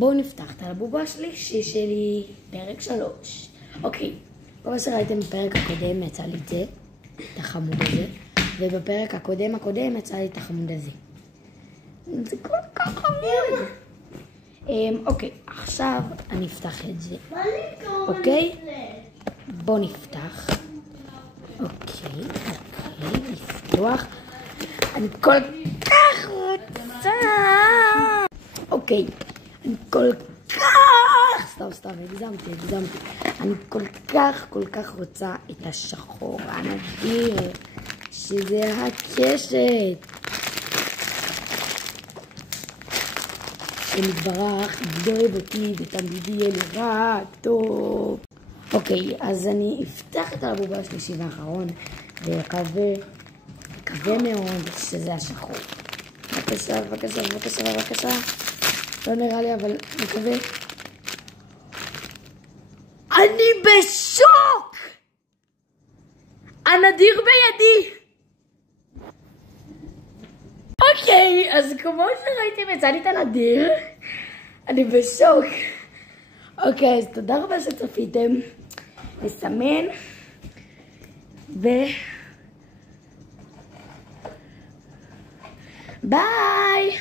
בואו נפתח את הבובה השלישי שלי, פרק 3. אוקיי, כמו שראיתם בפרק הקודם יצא לי את החמוד הזה, ובפרק הקודם יצא לי את החמוד הזה. זה כל כך חמוד. אוקיי, עכשיו אני אפתח את זה. אוקיי? בואו נפתח. אוקיי, לפתוח. אני כל כך רוצה. אוקיי, אני כל כך, סתם, הגזמתי. אני כל כך רוצה את השחור הנדיר, שזה הקשת. שמתברך, גדול אותי ותמיד יהיה לי רע טוב. אוקיי, אז אני אפתח את הבובה השלישי והאחרון, ומקווה מאוד שזה השחור. בבקשה. לא נראה לי, אבל מקווה. אני בשוק! הנדיר בידי! אוקיי, אז כמו שראיתם, יצא לי את הנדיר. אני בשוק. אוקיי, אז תודה רבה שצפיתם. נסמן. ביי!